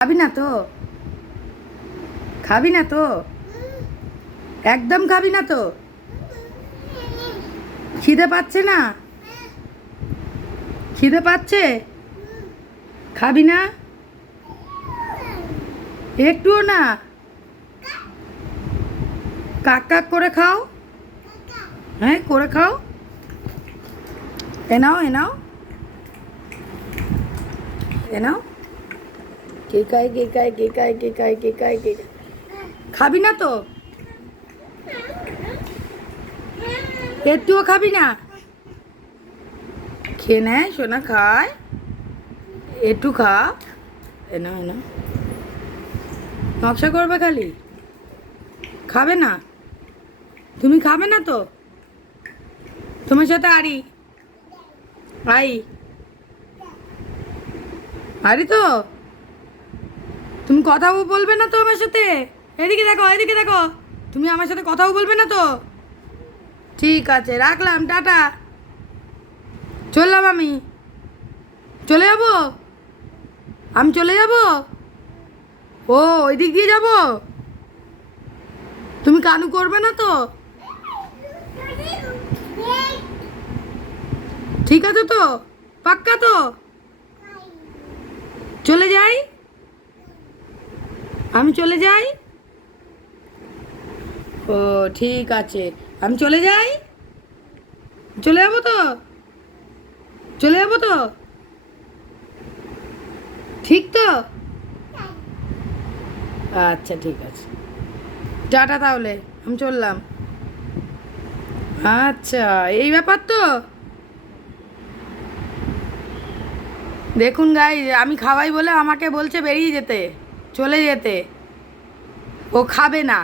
খাবি না তো? খাবি না তো? একদম খাবি না তো? খিদে পাচ্ছে না? খিদে পাচ্ছে? খাবি না? একটুও না? কাক কাক করে খাও। হ্যাঁ, করে খাও। এ নাও, এ নাও, এ নাও। কে খায়, কে খায়, কে খায়, কে খায়, কে খায়, কে খায়? খাবি না তো? একটুও খাবি না? খেয়ে নেয় সোনা, খায়। একটু খা। এ নাও, এ নাও। নকশা করবে খালি? খাবে না? তুমি খাবে না তো? তোমার সাথে আরি? আই? আরি তো? তুমি কথাও বলবে না তো আমার সাথে? এদিকে দেখো, এদিকে দেখো। তুমি আমার সাথে কথাও বলবে না তো? ঠিক আছে, রাখলাম, টাটা। চললাম আমি। চলে যাব? আমি চলে যাব? ও, ওই দিক দিয়ে যাব? তুমি কানু করবে না তো? ঠিক আছে তো? পাক্কা তো? চলে যাই? আমি চলে যাই? ও, ঠিক আছে। আমি চলে যাই? চলে যাবো তো? চলে যাবো তো? ঠিক তো? আচ্ছা, ঠিক আছে। টাটা তাহলে, আমি চললাম। আচ্ছা, এই ব্যাপার তো। দেখুন গাই, আমি খাওয়াই বলে আমাকে বলছে বেরিয়ে যেতে, চলে যেতে। ও খাবে না।